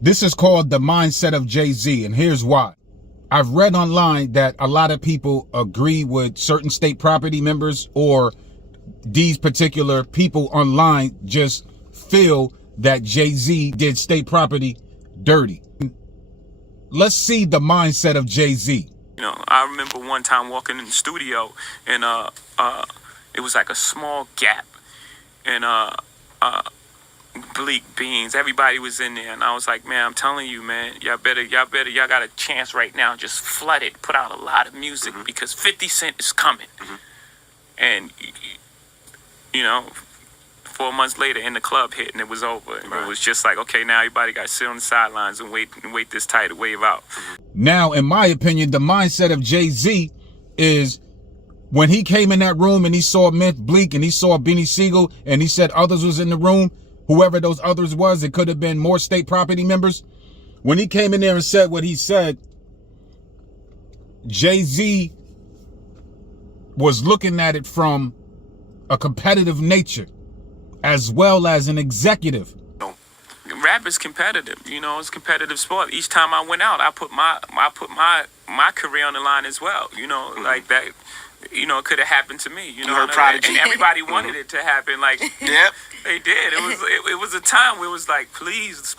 This is called the mindset of JayZ, and here's why. I've read online that a lot of people agree with certain state property members, or these particular people online just feel that JayZ did state property dirty. Let's see the mindset of JayZ. You know, I remember one time walking in the studio, and it was like a small gap, and bleak beans. Everybody was in there, and I was like, man, I'm telling you, man, y'all got a chance right now. Just flood it, put out a lot of music, because 50 Cent is coming. And you know, 4 months later, in the club hit, and it was over. Right. It was just like, okay, now everybody got to sit on the sidelines and wait this tidal wave out. Now, in my opinion, the mindset of JayZ is, when he came in that room and he saw Mint Bleak and he saw Beanie Siegel and he said others was in the room, whoever those others was, it could have been more state property members. When he came in there and said what he said, JayZ was looking at it from a competitive nature as well as an executive. Rap is competitive, you know, it's competitive sport. Each time I went out, I put my career on the line as well, you know, like that. You know, it could have happened to me. You know, and everybody wanted it to happen. Like, yep, they did. It was a time where it was like, please,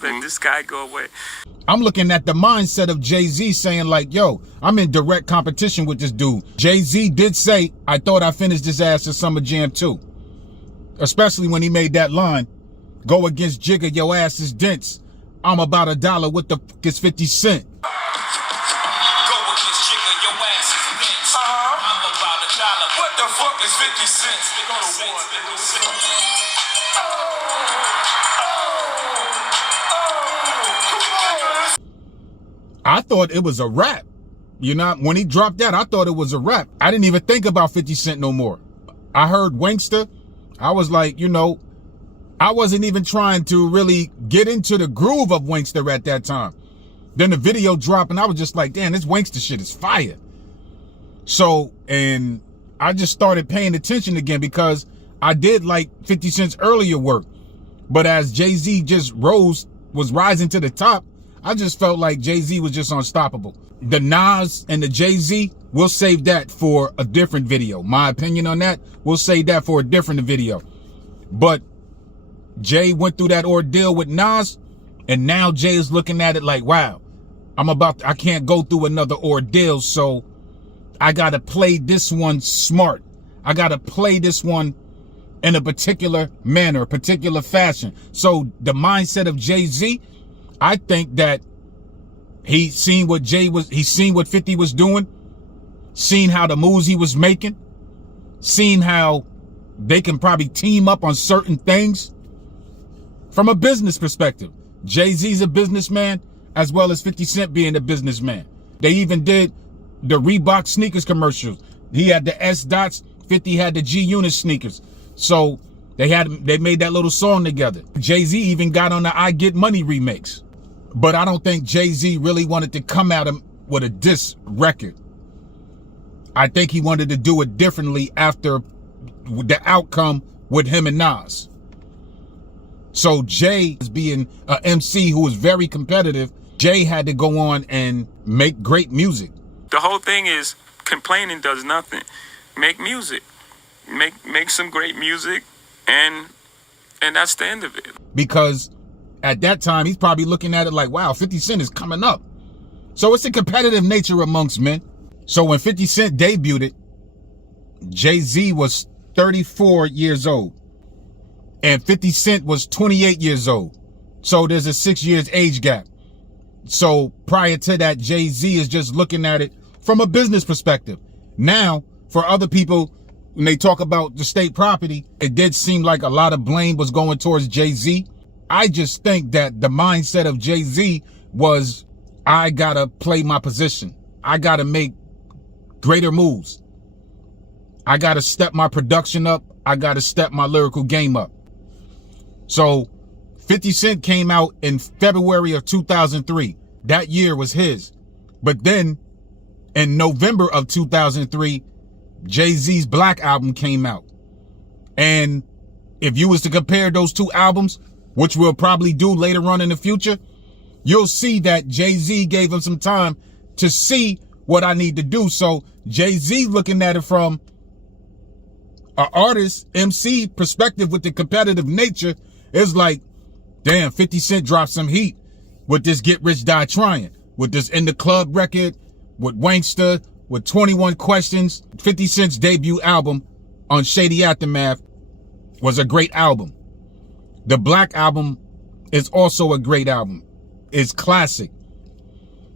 let this guy go away. I'm looking at the mindset of JayZ saying like, yo, I'm in direct competition with this dude. JayZ did say, I thought I finished his ass in Summer Jam 2. Especially when he made that line, go against Jigga, your ass is dense. I'm about $1. What the fuck is 50 Cent? What the fuck is 50 cents? They go to war. They go to war. I thought it was a rap. You know, when he dropped that, I thought it was a rap. I didn't even think about 50 Cent no more. I heard Wankster. I was like, you know, I wasn't even trying to really get into the groove of Wankster at that time. Then the video dropped and I was just like, damn, this Wankster shit is fire. So, and I just started paying attention again because I did like 50 Cent's earlier work. But as JayZ just was rising to the top, I just felt like JayZ was just unstoppable. The Nas and the JayZ, we'll save that for a different video. My opinion on that, we'll save that for a different video. But Jay went through that ordeal with Nas, and now Jay is looking at it like, wow, I can't go through another ordeal, so I gotta play this one smart. I gotta play this one in a particular manner, a particular fashion. So the mindset of JayZ, I think that he seen what 50 was doing, seen how the moves he was making, seen how they can probably team up on certain things from a business perspective. JayZ's a businessman as well as 50 Cent being a businessman. They even did the Reebok sneakers commercials. He had the S dots, 50 had the G Unit sneakers. So they made that little song together. JayZ even got on the I Get Money remix. But I don't think JayZ really wanted to come at him with a diss record. I think he wanted to do it differently after the outcome with him and Nas. So Jay, as being an MC who was very competitive, Jay had to go on and make great music. The whole thing is, complaining does nothing. Make music. Make some great music, and that's the end of it. Because at that time, he's probably looking at it like, wow, 50 Cent is coming up. So it's a competitive nature amongst men. So when 50 Cent debuted it, JayZ was 34 years old. And 50 Cent was 28 years old. So there's a 6 years age gap. So prior to that, JayZ is just looking at it from a business perspective. Now, for other people, when they talk about the state property, it did seem like a lot of blame was going towards JayZ. I just think that the mindset of JayZ was, I gotta play my position. I gotta make greater moves. I gotta step my production up. I gotta step my lyrical game up. So 50 Cent came out in February of 2003. That year was his. But then in November of 2003, JayZ's Black album came out. And if you was to compare those two albums, which we'll probably do later on in the future, you'll see that JayZ gave him some time to see what I need to do. So JayZ looking at it from an artist, MC perspective with the competitive nature is like, damn, 50 Cent dropped some heat with this Get Rich Die Trying, with this In the Club record, with Wankster, with 21 Questions. 50 Cent's debut album on Shady Aftermath was a great album. The Black album is also a great album. It's classic.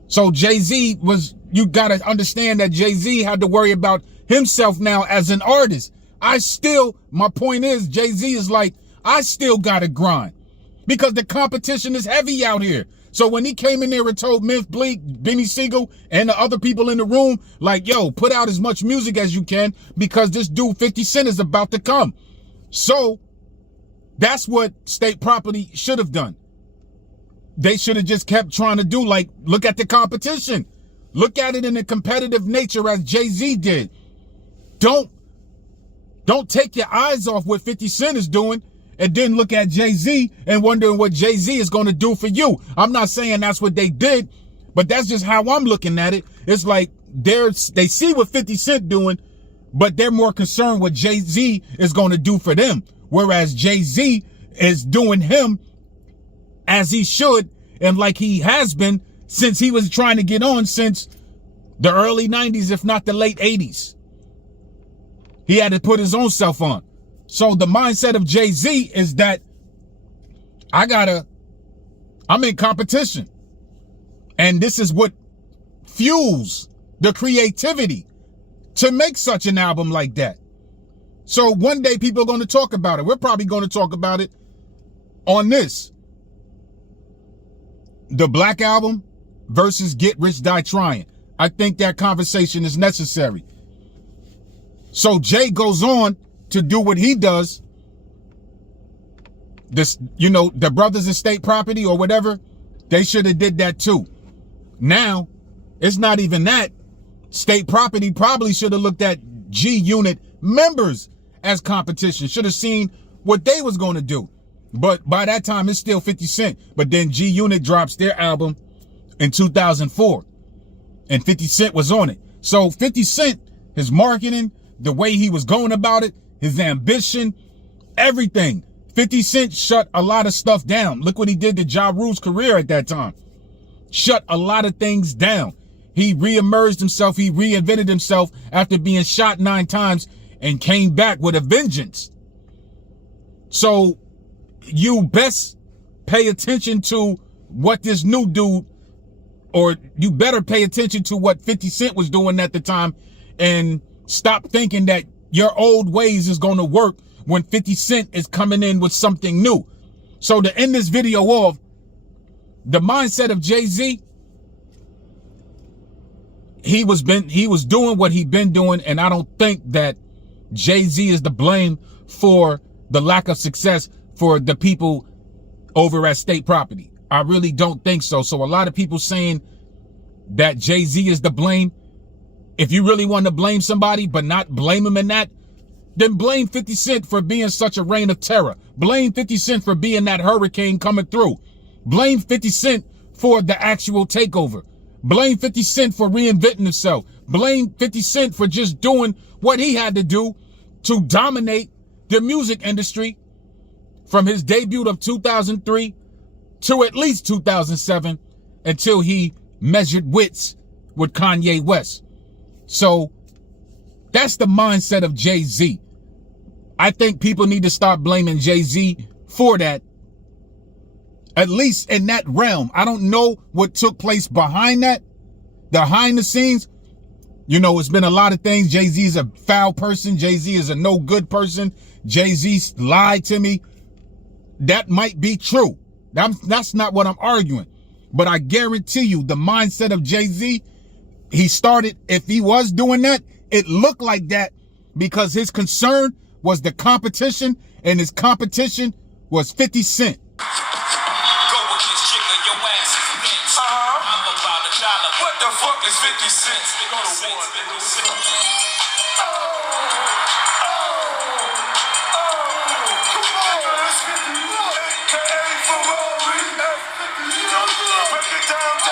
So JayZ was, you gotta understand that JayZ had to worry about himself now as an artist. My point is, JayZ is like, I still gotta grind because the competition is heavy out here. So when he came in there and told Myth Bleak, Benny Siegel, and the other people in the room, like, yo, put out as much music as you can because this dude 50 Cent is about to come. So that's what State Property should have done. They should have just kept trying to do, like, look at the competition. Look at it in a competitive nature as JayZ did. Don't take your eyes off what 50 Cent is doing and then look at JayZ and wondering what JayZ is going to do for you. I'm not saying that's what they did, but that's just how I'm looking at it. It's like they see what 50 Cent doing, but they're more concerned what JayZ is going to do for them. Whereas JayZ is doing him as he should and like he has been since he was trying to get on since the early 90s, if not the late 80s. He had to put his own self on. So the mindset of JayZ is that I'm in competition. And this is what fuels the creativity to make such an album like that. So one day people are going to talk about it. We're probably going to talk about it on this. The Black album versus Get Rich Die Trying. I think that conversation is necessary. So Jay goes on to do what he does. This, the brothers in State Property or whatever, they should have did that too. Now, it's not even that. State Property probably should have looked at G Unit members as competition. Should have seen what they was going to do. But by that time, it's still 50 Cent. But then G Unit drops their album in 2004. And 50 Cent was on it. So 50 Cent, his marketing, the way he was going about it, his ambition, everything. 50 Cent shut a lot of stuff down. Look what he did to Ja Rule's career at that time. Shut a lot of things down. He re-emerged himself. He reinvented himself after being shot 9 times and came back with a vengeance. So you best pay attention to what this new dude, or you better pay attention to what 50 Cent was doing at the time and stop thinking that your old ways is going to work when 50 Cent is coming in with something new. So to end this video off, the mindset of JayZ, he was doing what he'd been doing, and I don't think that JayZ is to blame for the lack of success for the people over at State Property. I really don't think so. So a lot of people saying that JayZ is to blame. If you really want to blame somebody but not blame him in that, then blame 50 Cent for being such a reign of terror. Blame 50 Cent for being that hurricane coming through. Blame 50 Cent for the actual takeover. Blame 50 Cent for reinventing himself. Blame 50 Cent for just doing what he had to do to dominate the music industry from his debut of 2003 to at least 2007 until he measured wits with Kanye West. So that's the mindset of JayZ. I think people need to start blaming JayZ for that, at least in that realm. I don't know what took place behind that, behind the scenes. It's been a lot of things. JayZ is a foul person. JayZ is a no good person. JayZ lied to me. That might be true. That's not what I'm arguing. But I guarantee you the mindset of JayZ, he started, if he was doing that, it looked like that because his concern was the competition, and his competition was 50 Cent. Go against chicken, your ass is bitch. I'm about $1. What the fuck is 50 cents? They go to war. Come on, let's get the AKA down.